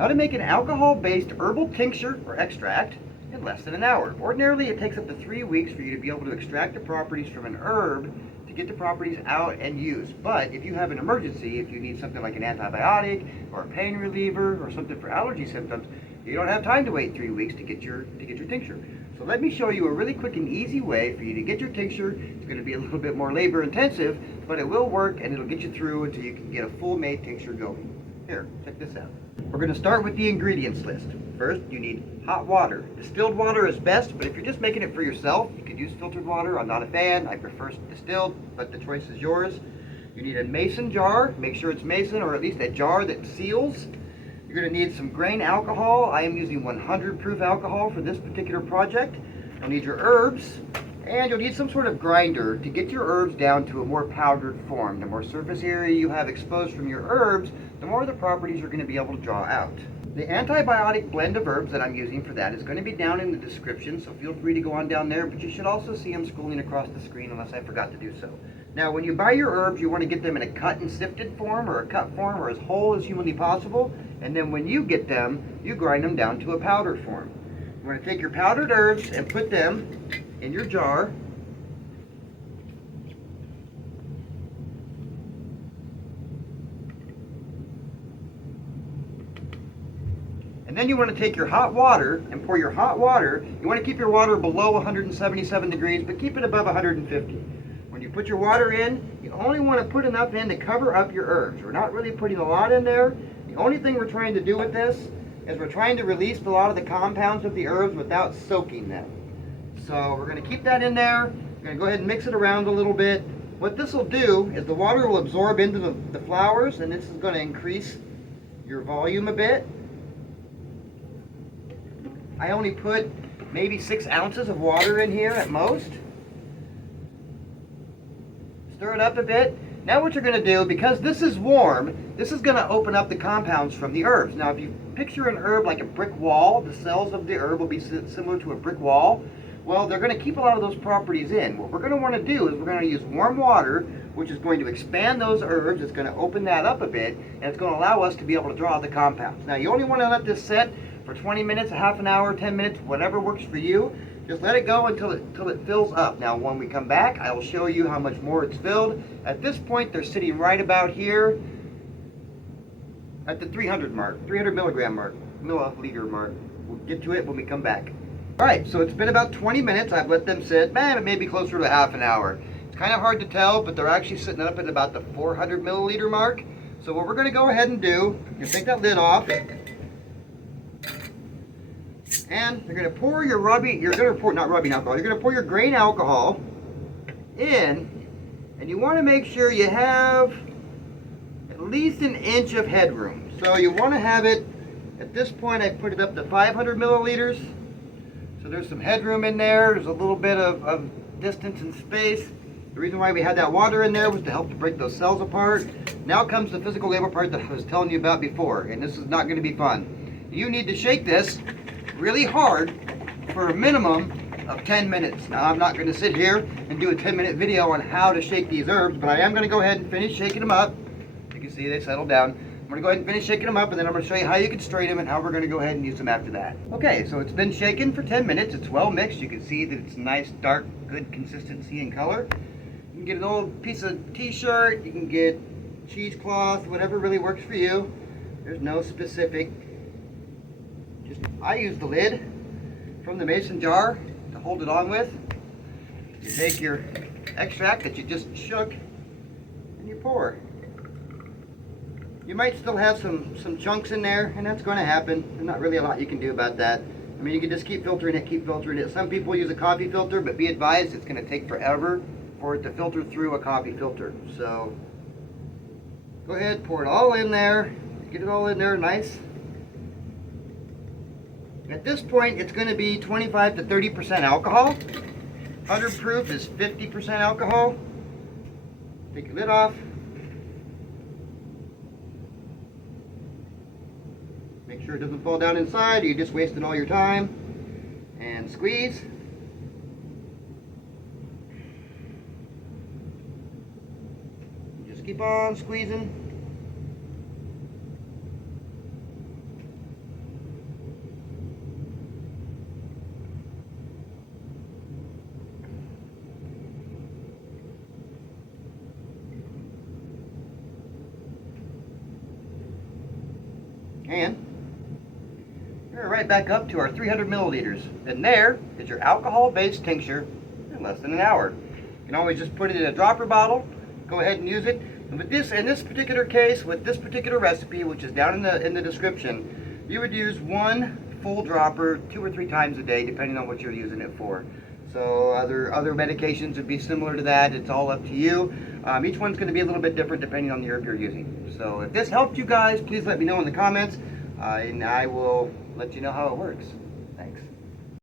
How to make an alcohol-based herbal tincture or extract in less than an hour. Ordinarily, it takes up to 3 weeks for you to be able to extract the properties from an herb to get the properties out and used. But if you have an emergency, if you need something like an antibiotic or a pain reliever or something for allergy symptoms, you don't have time to wait 3 weeks to get your tincture. So let me show you a really quick and easy way for you to get your tincture. It's going to be a little bit more labor intensive, but it will work and it'll get you through until you can get a full made tincture going. Here, check this out. We're going to start with the ingredients list. First, you need hot water. Distilled water is best, but if you're just making it for yourself, you could use filtered water. I'm not a fan. I prefer distilled, but the choice is yours. You need a mason jar. Make sure it's mason, or at least a jar that seals. You're going to need some grain alcohol. I am using 100 proof alcohol for this particular project. You'll need your herbs, and you'll need some sort of grinder to get your herbs down to a more powdered form. The more surface area you have exposed from your herbs, the more the properties you're going to be able to draw out. The antibiotic blend of herbs that I'm using for that is going to be down in the description, so feel free to go on down there, but you should also see them scrolling across the screen unless I forgot to do so. Now, when you buy your herbs, you want to get them in a cut and sifted form, or a cut form, or as whole as humanly possible, and then when you get them, you grind them down to a powder form. You want to take your powdered herbs and put them in your jar. And then you want to take your hot water and pour your hot water. You want to keep your water below 177 degrees, but keep it above 150. When you put your water in, you only want to put enough in to cover up your herbs. We're not really putting a lot in there. The only thing we're trying to do with this is we're trying to release a lot of the compounds of the herbs without soaking them. So we're going to keep that in there. We're going to go ahead and mix it around a little bit. What this will do is the water will absorb into the flowers, and this is going to increase your volume a bit. I only put maybe 6 ounces of water in here at most. Stir it up a bit. Now what you're going to do, because this is warm, this is going to open up the compounds from the herbs. Now if you picture an herb like a brick wall, the cells of the herb will be similar to a brick wall. Well, they're going to keep a lot of those properties in. What we're going to want to do is we're going to use warm water, which is going to expand those herbs. It's going to open that up a bit, and it's going to allow us to be able to draw the compounds. Now you only want to let this set for 20 minutes, a half an hour, 10 minutes, whatever works for you. Just let it go until it fills up. Now when we come back, I will show you how much more it's filled. At this point, they're sitting right about here at the 300 mark, 300 milligram mark, milliliter mark. We'll get to it when we come back. All right, so it's been about 20 minutes. I've let them sit, maybe closer to half an hour. It's kind of hard to tell, but they're actually sitting up at about the 400 milliliter mark. So what we're going to go ahead and do, you take that lid off, and you're going to pour your you're going to pour your grain alcohol in, and you want to make sure you have at least an inch of headroom. So you want to have it, at this point I put it up to 500 milliliters. So there's some headroom in there. There's a little bit of distance and space. The reason why we had that water in there was to help to break those cells apart. Now comes the physical labor part that I was telling you about before, and this is not going to be fun. You need to shake this really hard for a minimum of 10 minutes. Now I'm not going to sit here and do a 10-minute video on how to shake these herbs, but I am going to go ahead and finish shaking them up. You can see they settle down. I'm going to go ahead and finish shaking them up, and then I'm going to show you how you can strain them and how we're going to go ahead and use them after that. Okay, so it's been shaken for 10 minutes. It's well mixed. You can see that it's nice, dark, good consistency and color. You can get an old piece of t-shirt. You can get cheesecloth, whatever really works for you. There's no specific. I use the lid from the mason jar to hold it on with. You take your extract that you just shook and you pour. You might still have some chunks in there, and that's going to happen. There's not really a lot you can do about that. I mean, you can just keep filtering it. Some people use a coffee filter, but be advised it's going to take forever for it to filter through a coffee filter. So go ahead, pour it all in there. Get it all in there nice. At this point, it's going to be 25 to 30% alcohol. 100 proof is 50% alcohol. Take your lid off. Make sure it doesn't fall down inside, or you just wasted all your time. And squeeze. Just keep on squeezing. And we're right back up to our 300 milliliters. And there is your alcohol-based tincture in less than an hour. You can always just put it in a dropper bottle, go ahead and use it. And with this, in this particular case, with this particular recipe, which is down in the description, you would use one full dropper 2 or 3 times a day, depending on what you're using it for. So other medications would be similar to that. It's all up to you. Each one's going to be a little bit different depending on the herb you're using. So if this helped you guys, please let me know in the comments, and I will let you know how it works.